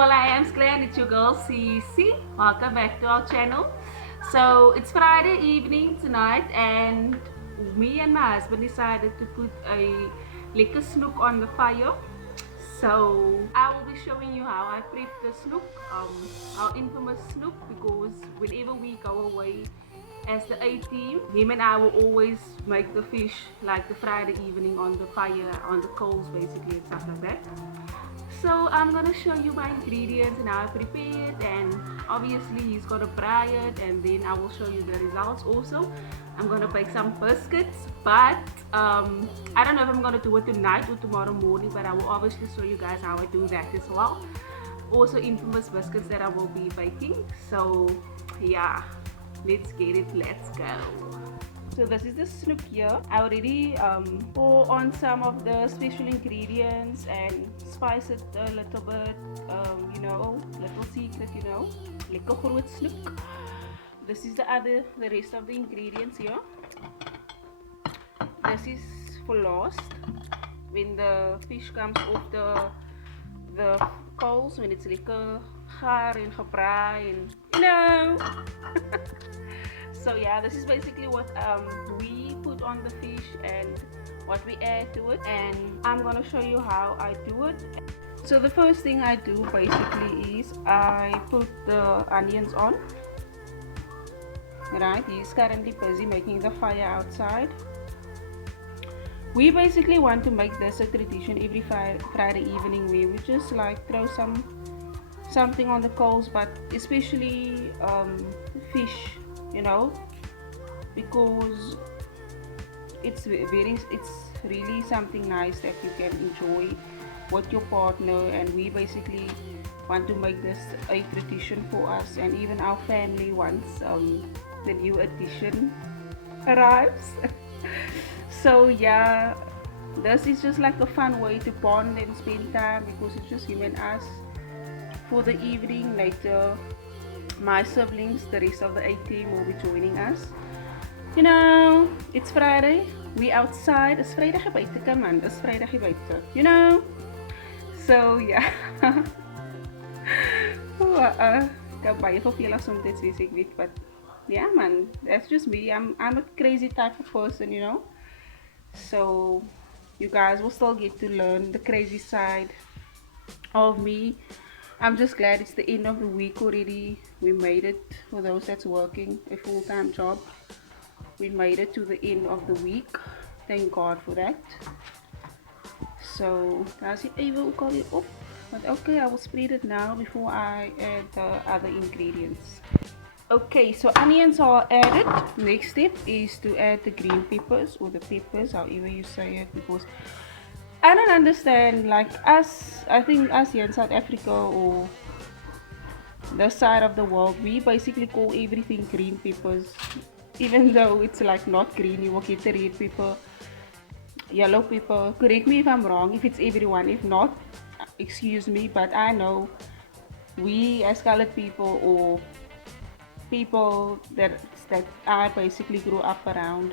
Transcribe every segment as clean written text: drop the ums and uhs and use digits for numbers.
well, I am Glenn, it's your girl Cecey. Welcome back to our channel. So it's Friday evening tonight, and me and my husband decided to put a liquor snook on the fire. So I will be showing you how I prep the snook, our infamous snook, because whenever we go away as the A team, him and I will always make the fish like the Friday evening on the fire, on the coals basically, and stuff like that. So I'm gonna show you my ingredients and how I prepare it, and obviously he's gonna fry it, and then I will show you the results also. I'm gonna bake some biscuits, but I don't know if I'm gonna do it tonight or tomorrow morning, but I will obviously show you guys how I do that as well. Also infamous biscuits that I will be baking. So yeah, let's get it, let's go. So this is the snook here. I already pour on some of the special ingredients and spice it a little bit, you know, little secret, you know, lekker groot snoek. This is the rest of the ingredients here. This is for last, when the fish comes off the coals, when it's lekker gaar en gebraai and, you know. So yeah, this is basically what we put on the fish and what we add to it, and I'm gonna show you how I do it. So the first thing I do basically is I put the onions on. Right, he's currently busy making the fire outside. We basically want to make this a tradition every Friday evening, where we just like throw something on the coals, but especially fish, you know, because it's really something nice that you can enjoy with your partner, and we basically want to make this a tradition for us and even our family once the new edition arrives. So yeah, this is just like a fun way to bond and spend time, because it's just him and us for the evening. Later my siblings, the rest of the A team, will be joining us. You know, it's Friday, we outside. It's Vrydag buite, come on, it's Vrydag buite, you know. So yeah. Ek baie vervelig soms dit wees, ek weet, but yeah man, that's just me. I'm a crazy type of person, you know. So you guys will still get to learn the crazy side of me. I'm just glad it's the end of the week already. We made it, for those that's working a full-time job. We made it to the end of the week. Thank God for that. So guys, even ook al op. But okay, I will spread it now before I add the other ingredients. Okay, so onions are added. Next step is to add the green peppers, or the peppers, however you say it, because I don't understand, like us, I think us here in South Africa or this side of the world, we basically call everything green peppers, even though it's like not green. You will get the red pepper, yellow pepper. Correct me if I'm wrong, if it's everyone. If not, excuse me, but I know we as colored people, or people that I basically grew up around,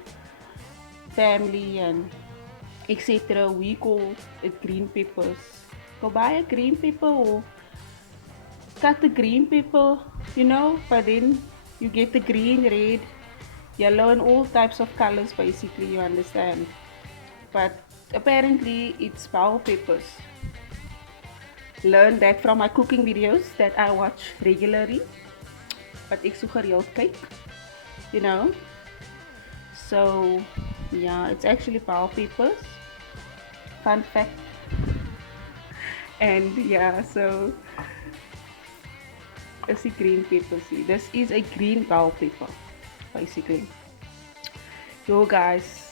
family and etc., we call it green peppers. Go buy a green pepper or cut the green pepper, you know, but then you get the green, red, yellow and all types of colors basically, you understand. But apparently it's bell peppers. Learn that from my cooking videos that I watch regularly, but ek so gereeld kyk, you know. So yeah, it's actually bell peppers, fun fact. And yeah, so it's a green pepper. See, this is a green bell pepper basically. Yo guys,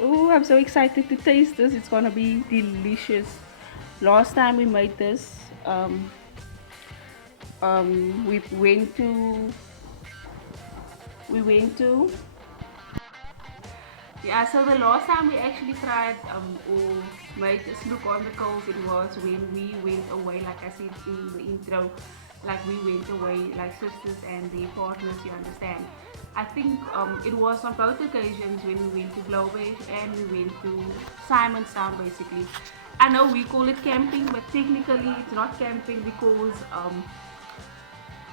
oh, I'm so excited to taste this. It's gonna be delicious. Last time we made this, we went to yeah, so the last time we actually tried or made a snook on the coals, it was when we went away, like I said in the intro, like we went away like sisters and their partners, you understand. I think it was on both occasions, when we went to Global and we went to Simonstown basically. I know we call it camping, but technically it's not camping because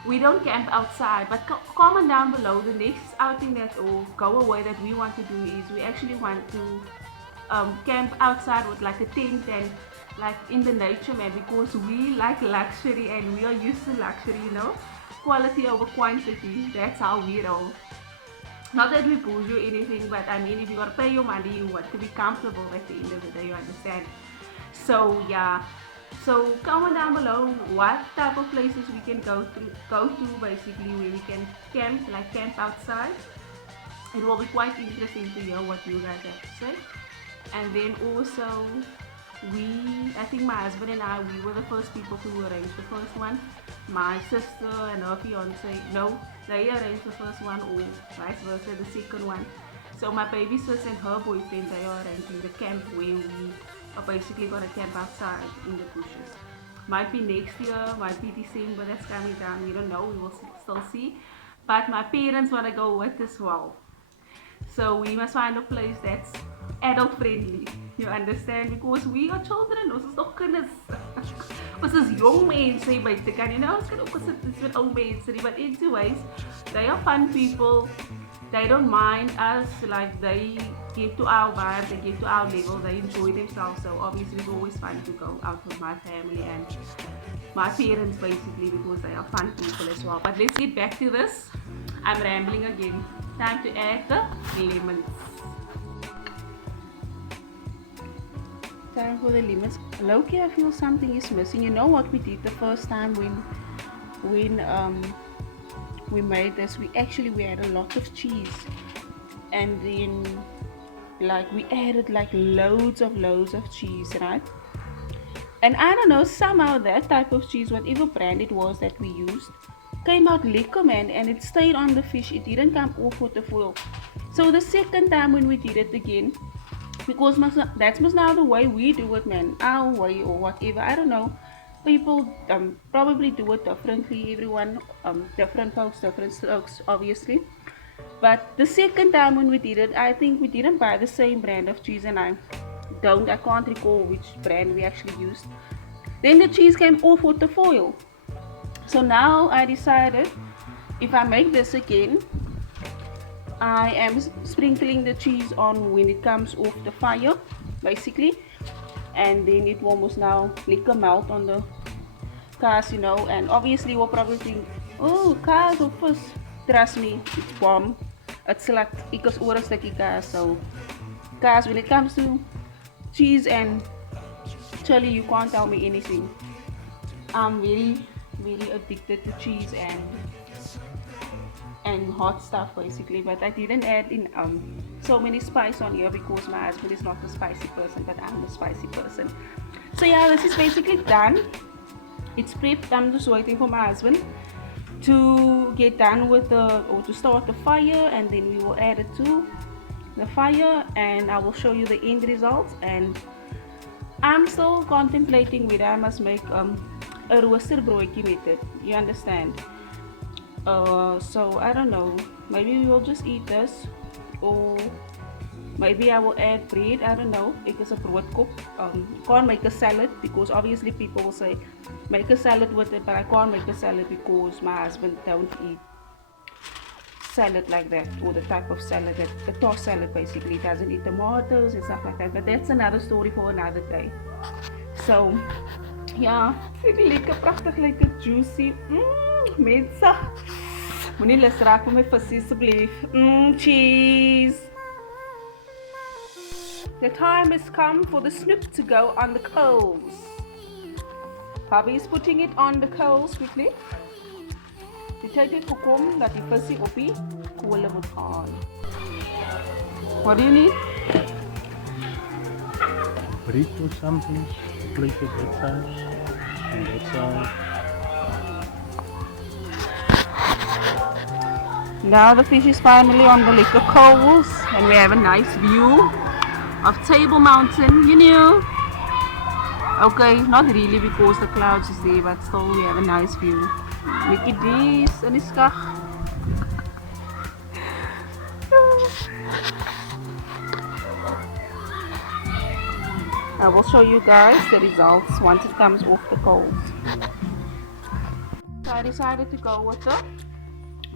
we don't camp outside. But comment down below the next outing that or go away that we want to do is we actually want to camp outside with like a tent and like in the nature, man, because we like luxury and we are used to luxury, you know, quality over quantity. That's how we roll. Not that we push you anything, but I mean, if you want to pay your money, you want to be comfortable at the end of the day, you understand? So yeah, so comment down below what type of places we can go to basically where we can camp, like camp outside. It will be quite interesting to hear what you guys have to say. And then also I think my husband and I, we were the first people to arrange the first one. My sister and her fiance, no, they arranged the first one, or vice versa, the second one. So my baby sis and her boyfriend, they are arranging the camp where we are basically gonna camp outside in the bushes. Might be next year, might be December, that's coming down, we don't know, we will still see. But my parents wanna go with as well. So we must find a place that's adult friendly, you understand, because we are children, ons is nog kinders. Ons is jong mense hier buite kan, you know, ons kan ook sit met ou mense nie, but anyways, they are fun people, they don't mind us, like they get to our vibe, they get to our level, they enjoy themselves, so obviously it's always fun to go out with my family and my parents basically, because they are fun people as well. But let's get back to this. I'm rambling again. Time to add the lemons. Time for the lemons. Low-key, I feel something is missing. You know what we did the first time when we made this? We had a lot of cheese, and then like we added like loads of cheese, right? And I don't know, somehow that type of cheese, whatever brand it was that we used, came out lekker, man, and it stayed on the fish. It didn't come off with the foil. So the second time when we did it again, because that's now the way we do it, man, our way or whatever, I don't know, people probably do it differently, everyone, different folks, different strokes, obviously. But the second time when we did it, I think we didn't buy the same brand of cheese, and I can't recall which brand we actually used. Then the cheese came off with the foil. So now I decided, if I make this again, I am sprinkling the cheese on when it comes off the fire, basically, and then it will almost now lekker melt on the kaas, you know. And obviously we'll probably think, oh, kaas of fish. Trust me, it's bomb. It's like ek is oor 'n stukkie kaas. So kaas, when it comes to cheese and chili, you can't tell me anything. I'm very addicted to cheese and hot stuff basically, but I didn't add in so many spice on here because my husband is not a spicy person, but I'm a spicy person. So yeah, this is basically done. It's prepped. I'm just waiting for my husband to get done with to start the fire, and then we will add it to the fire and I will show you the end results. And I'm still contemplating whether I must make a rooster broodjie with it, you understand. So I don't know, maybe we will just eat this, or maybe I will add bread, I don't know. Ek is 'n broodkop. Can't make a salad because obviously people will say make a salad with it, but I can't make a salad because my husband don't eat salad like that, or the type of salad that the tossed salad basically doesn't eat tomatoes and stuff like that, but that's another story for another day. So ja, really lekker, pragtig, lekker juicy. Mense, moenie lus raak vir my visie asseblief. Cheese. The time has come for the snoek to go on the coals. Hubby is putting it on the coals quickly. Die tyd het gekom dat die visie op die kole moet gaan. What do you need? Bread or something, place it that side and that side. Now the fish is finally on the liquor coals and we have a nice view of Table Mountain, you know. Okay, not really because the clouds is there, but still we have a nice view. Mickey D's in die skag. I will show you guys the results once it comes off the coals. So I decided to go with the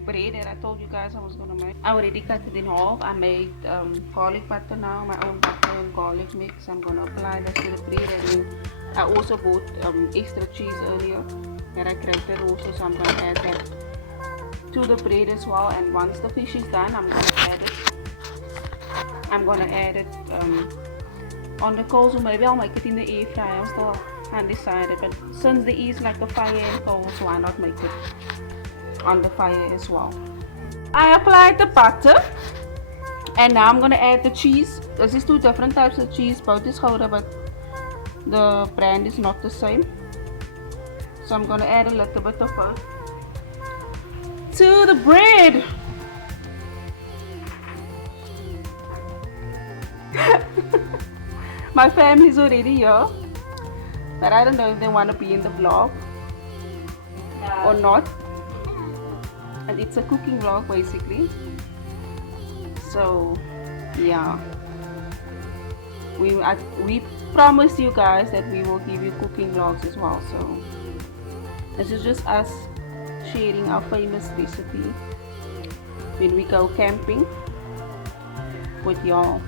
bread that I told you guys I was gonna make. I already cut it in half. I made garlic butter now, my own butter and garlic mix. I'm gonna apply that to the bread, and then I also bought extra cheese earlier that I grated also, so I'm gonna add that to the bread as well. And once the fish is done, I'm gonna add it on the coals, or maybe I'll make it in the air fryer. I'm still undecided, but since there is like a fire and coals, why not make it on the fire as well. I applied the butter, and now I'm gonna add the cheese. This is two different types of cheese, both is Gouda, but the brand is not the same. So I'm gonna add a little bit of it to the bread. My family's already here, but I don't know if they want to be in the vlog or not. And it's a cooking vlog basically. So yeah, we promise you guys that we will give you cooking vlogs as well. So this is just us sharing our famous recipe when we go camping with y'all.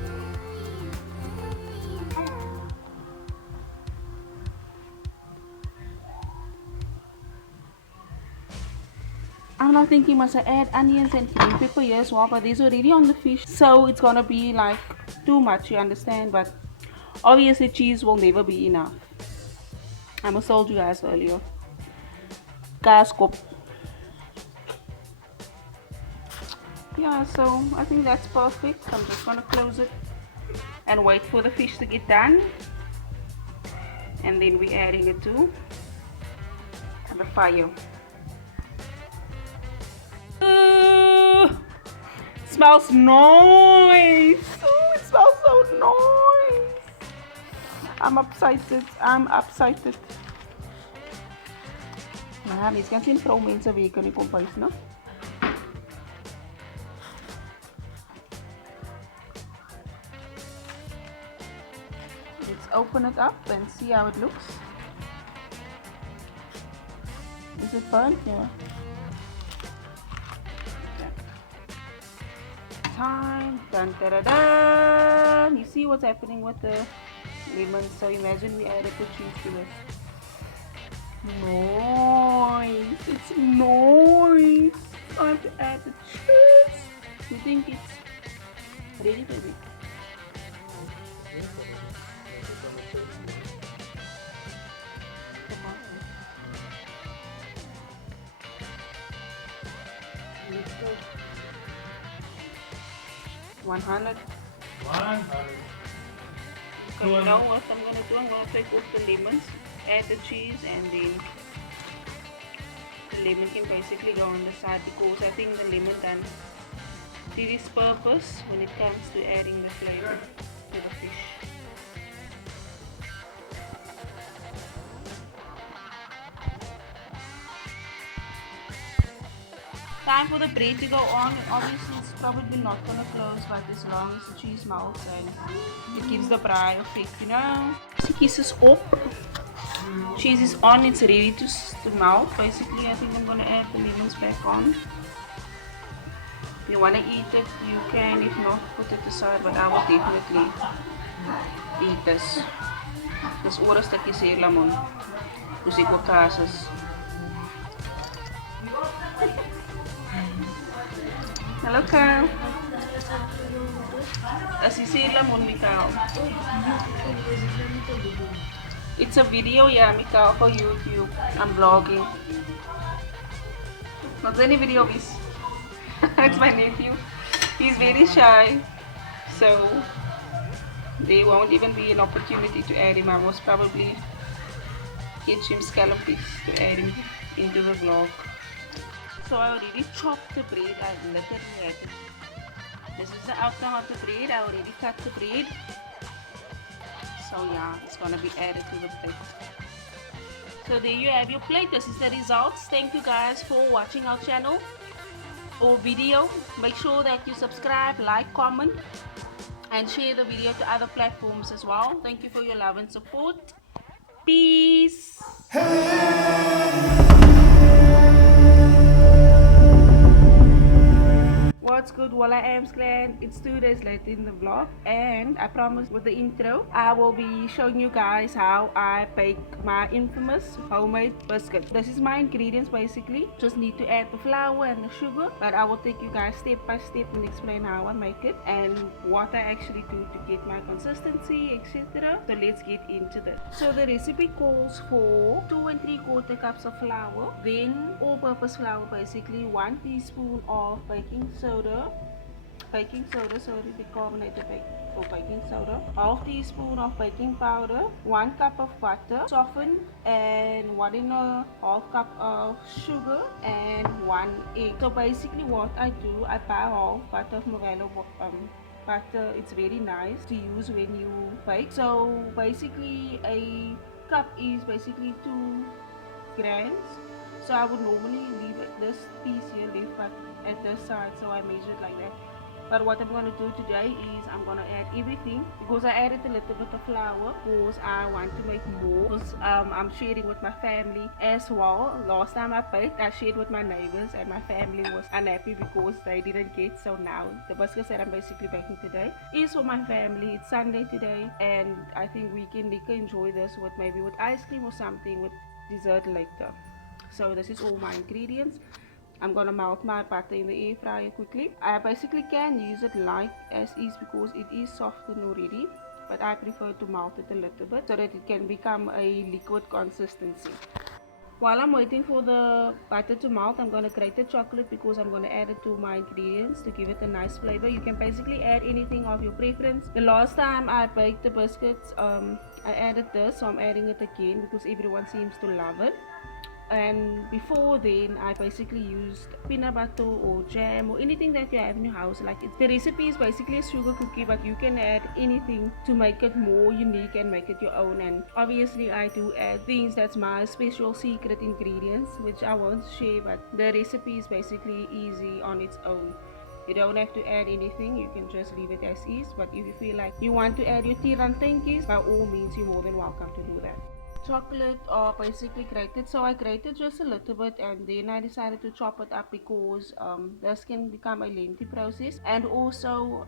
I'm not thinking must I add onions and green pepper here as well, but these are already on the fish, so it's gonna be like too much, you understand? But obviously cheese will never be enough. I must told you guys earlier. Kaaskop. Yeah, so I think that's perfect. I'm just gonna close it and wait for the fish to get done, and then we're adding it to the fire. Smells nice. Oh, it smells so nice. I'm excited. Maar mens kan sien vroumense werk in die kombuis, no? Let's open it up and see how it looks. Is it burnt? Yeah. Time. Dun, da, da, da. You see what's happening with the lemon? So imagine we added the cheese to this. Nice. It's nice. I have to add the cheese. You think it's ready, baby? Come on. 100. 100. So now what I'm going to do, I'm going to take off the lemons, add the cheese, and then the lemon can basically go on the side, because I think the lemon done did its purpose when it comes to adding the flavor to the fish. Time for the bread to go on. Obviously it's probably not gonna close, but as long as the cheese melts and it gives the braai effect, you know. Cheese is up. Cheese is on, it's ready to melt. Basically I think I'm gonna add the lemons back on. If you wanna eat it, you can. If not, put it aside, but I will definitely eat this. Dis oor 'n stukkie suurlemoen. Dis ek ook kaas is. Hello, Carl. As you see, lemon, Mikau. It's a video, yeah, Mikau, for YouTube. I'm vlogging. What's any video is? It's my nephew. He's very shy, so there won't even be an opportunity to add him. I must probably get him scallopies to add him into the vlog. So I already chopped the bread. I literally had it. This is the outcome of the bread. I already cut the bread. So yeah, it's gonna be added to the plate. So there you have your plate. This is the results. Thank you guys for watching our channel or video. Make sure that you subscribe, like, comment, and share the video to other platforms as well. Thank you for your love and support. Peace. What's good, Walla Ams clan? It's 2 days later in the vlog, and I promised with the intro I will be showing you guys how I bake my infamous homemade biscuit. This is my ingredients basically. Just need to add the flour and the sugar, but I will take you guys step by step and explain how I make it and what I actually do to get my consistency, etc. So let's get into that. So the recipe calls for 2 3/4 cups of flour, then all-purpose flour basically, 1 teaspoon of baking soda, sorry, decarbonated baking soda, half teaspoon of baking powder, 1 cup of butter softened, and 1 1/2 cup of sugar, and 1 egg. So basically what I do, I buy half butter from available butter. It's very nice to use when you bake. So basically a cup is basically 2 grams. So I would normally leave this piece here left but at this side, so I measure it like that. But what I'm going to do today is I'm going to add everything, because I added a little bit of flour because I want to make more, because I'm sharing with my family as well. Last time I baked, I shared with my neighbors and my family was unhappy because they didn't get. So now the biscuits that I'm basically baking today is for my family. It's Sunday today, and I think we can enjoy this with maybe with ice cream or something with dessert later. So this is all my ingredients. I'm gonna melt my butter in the air fryer quickly. I basically can use it light as is because it is softened already, but I prefer to melt it a little bit so that it can become a liquid consistency. While I'm waiting for the butter to melt, I'm going to grate the chocolate because I'm going to add it to my ingredients to give it a nice flavor. You can basically add anything of your preference. The last time I baked the biscuits, I added this, so I'm adding it again because everyone seems to love it. And before then I basically used peanut butter or jam or anything that you have in your house. Like the recipe is basically a sugar cookie, but you can add anything to make it more unique and make it your own. And obviously I do add things that's my special secret ingredients, which I won't share, but the recipe is basically easy on its own. You don't have to add anything, you can just leave it as is. But if you feel like you want to add your tirantenkis, by all means you're more than welcome to do that. Chocolate are basically grated, so I grated just a little bit and then I decided to chop it up because this can become a lengthy process. And also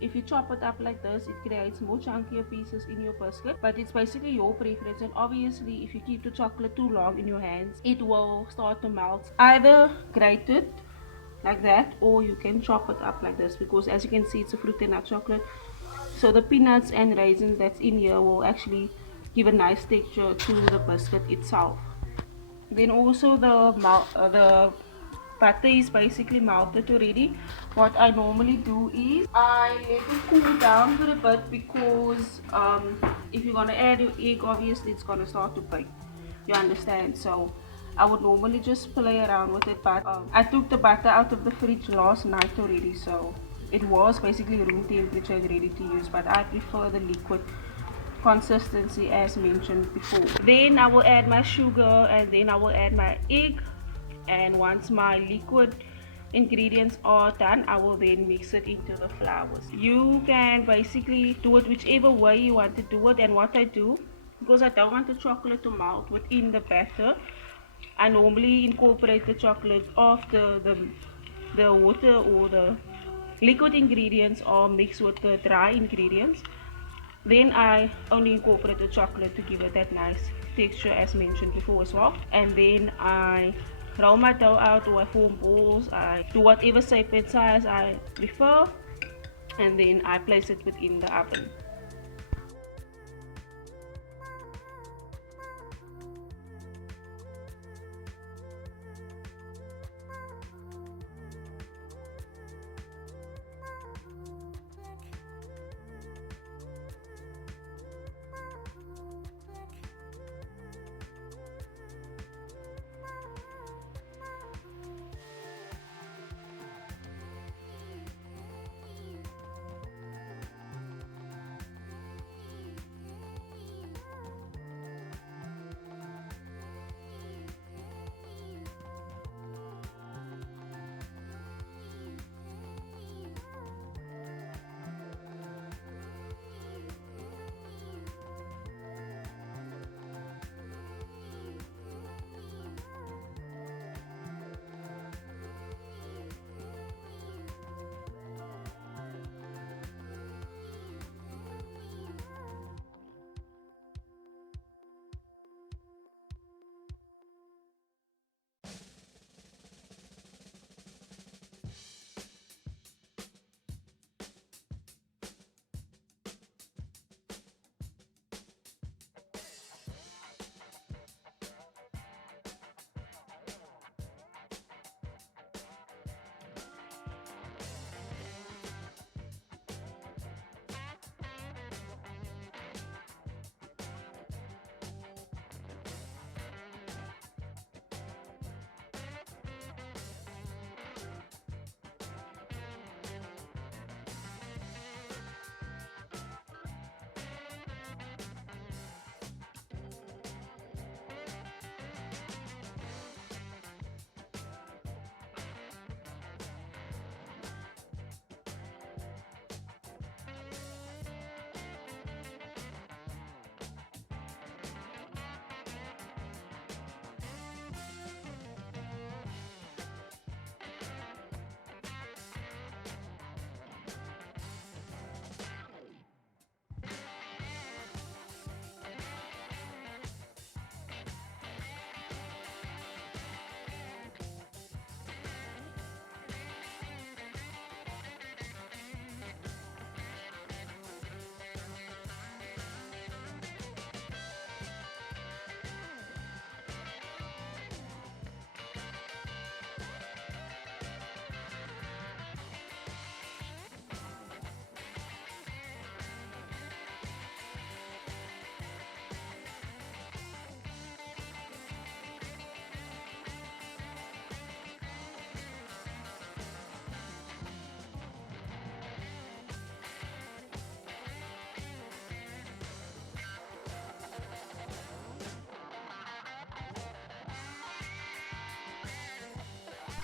if you chop it up like this, it creates more chunkier pieces in your biscuit, but it's basically your preference. And obviously if you keep the chocolate too long in your hands, it will start to melt. Either grate it like that, or you can chop it up like this, because as you can see it's a fruit and nut chocolate, so the peanuts and raisins that's in here will actually give a nice texture to the biscuit itself. Then also the butter is basically melted already. What I normally do is I let it cool down for a bit, because if you're gonna add your egg, obviously it's gonna start to bake, you understand. So I would normally just play around with it, but I took the butter out of the fridge last night already, so it was basically room temperature ready to use, but I prefer the liquid consistency as mentioned before. Then I will add my sugar, and then I will add my egg, and once my liquid ingredients are done, I will then mix it into the flours. You can basically do it whichever way you want to do it. And what I do, because I don't want the chocolate to melt within the batter, I normally incorporate the chocolate after the water or the liquid ingredients are mixed with the dry ingredients. Then I only incorporate the chocolate to give it that nice texture as mentioned before as well. And then I roll my dough out, or I form balls. I do whatever shape and size I prefer, and then I place it within the oven.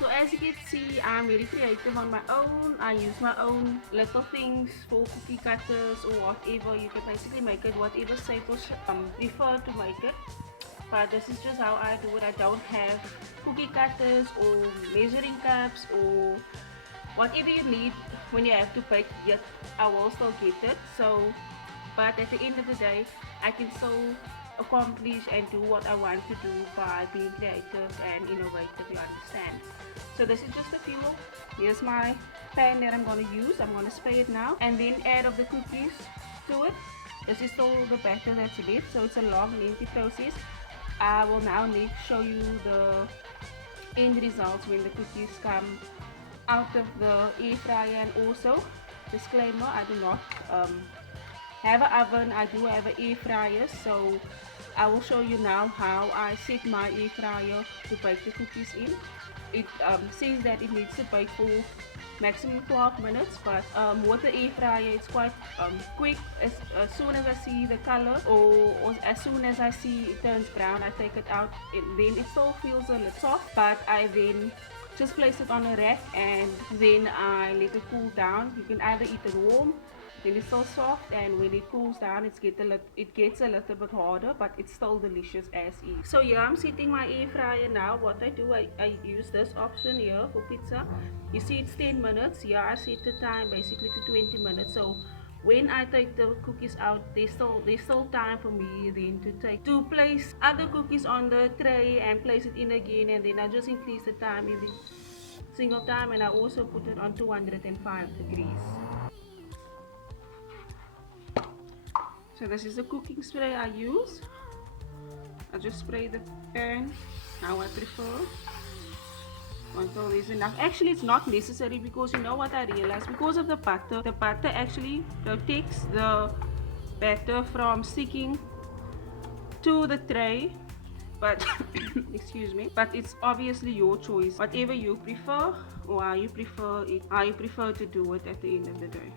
So as you can see, I'm really creative on my own. I use my own little things for cookie cutters or whatever. You can basically make it whatever shape or prefer to make it. But this is just how I do it. I don't have cookie cutters or measuring cups or whatever you need when you have to bake, yet I will still get it. So, but at the end of the day, I can still accomplish and do what I want to do by being creative and innovative, you understand. So this is just a few. Here's my pan that I'm going to use. I'm going to spray it now and then add of the cookies to it. This is still the batter that's left, so it's a long lengthy process. I will now show you the end results when the cookies come out of the air fryer. And also, disclaimer, I do not have an oven. I do have an air fryer, so I will show you now how I set my air fryer to bake the cookies in. It says that it needs to bake for maximum 12 minutes, but with the air fryer it's quite quick. As soon as I see the color or as soon as I see it turns brown, I take it out. Then it still feels a little soft, but I then just place it on a rack and then I let it cool down. You can either eat it warm, then it's still soft, and when it cools down it gets a little bit harder, but it's still delicious as is. So yeah, I'm setting my air fryer now. What I do, I use this option here for pizza. You see it's 10 minutes. Here I set the time basically to 20 minutes. So when I take the cookies out, there's still time for me then to place other cookies on the tray and place it in again, and then I just increase the time every single time, and I also put it on 205 degrees. So this is the cooking spray I use. I just spray the pan how I prefer until there's enough. Actually, it's not necessary, because you know what I realized, because of the butter actually protects the batter from sticking to the tray. But excuse me, but it's obviously your choice, whatever you prefer or how you prefer to do it at the end of the day.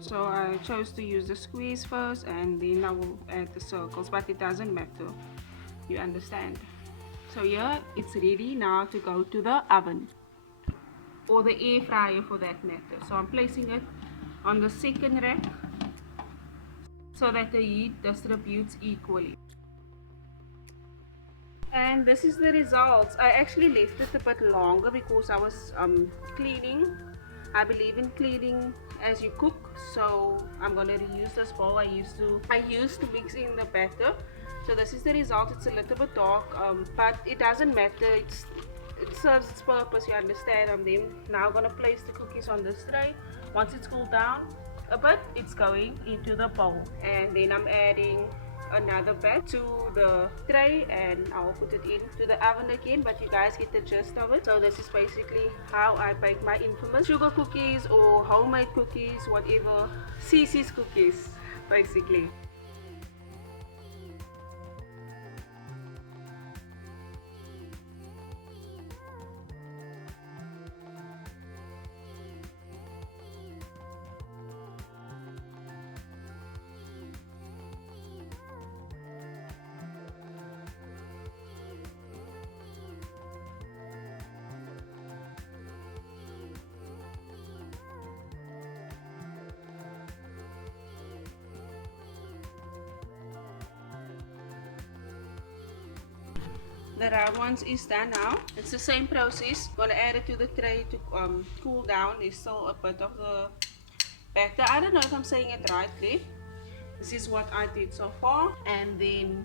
So I chose to use the squares first, and then I will add the circles, but it doesn't matter, you understand. So here it's ready now to go to the oven or the air fryer for that matter. So I'm placing it on the second rack so that the heat distributes equally. And this is the results. I actually left it a bit longer because I was cleaning. I believe in cleaning as you cook, so I'm gonna reuse this bowl I used to mix in the batter. So this is the result. It's a little bit dark, but it doesn't matter. It serves its purpose, you understand. I'm then now gonna place the cookies on this tray. Once it's cooled down a bit, it's going into the bowl, and then I'm adding another batch to the tray, and I'll put it into the oven again, but you guys get the gist of it. So this is basically how I bake my infamous sugar cookies or homemade cookies, whatever, Cecey's cookies basically. The round ones is done now. It's the same process. Gonna add it to the tray to cool down. There's still a bit of the batter. I don't know if I'm saying it right there. This is what I did so far, and then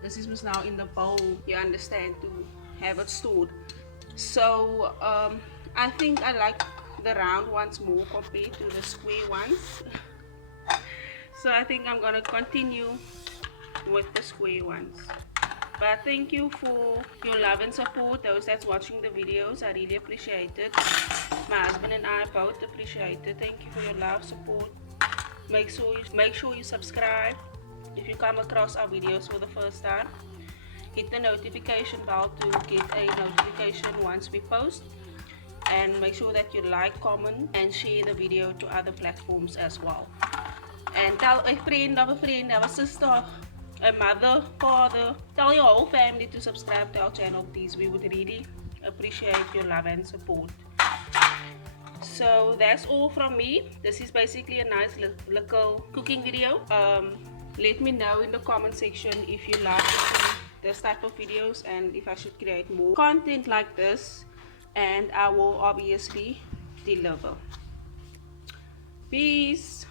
this is now in the bowl, you understand, to have it stored. So I think I like the round ones more compared to the square ones. So I think I'm gonna continue with the square ones. But thank you for your love and support, those that's watching the videos. I really appreciate it. My husband and I both appreciate it. Thank you for your love, support. Make sure you subscribe if you come across our videos for the first time. Hit the notification bell to get a notification once we post, and make sure that you like, comment and share the video to other platforms as well. And tell a friend of a friend, of a sister, a mother, father, tell your whole family to subscribe to our channel, please. We would really appreciate your love and support. So that's all from me. This is basically a nice little cooking video. Let me know in the comment section if you like this type of videos and if I should create more content like this, and I will obviously deliver. Peace.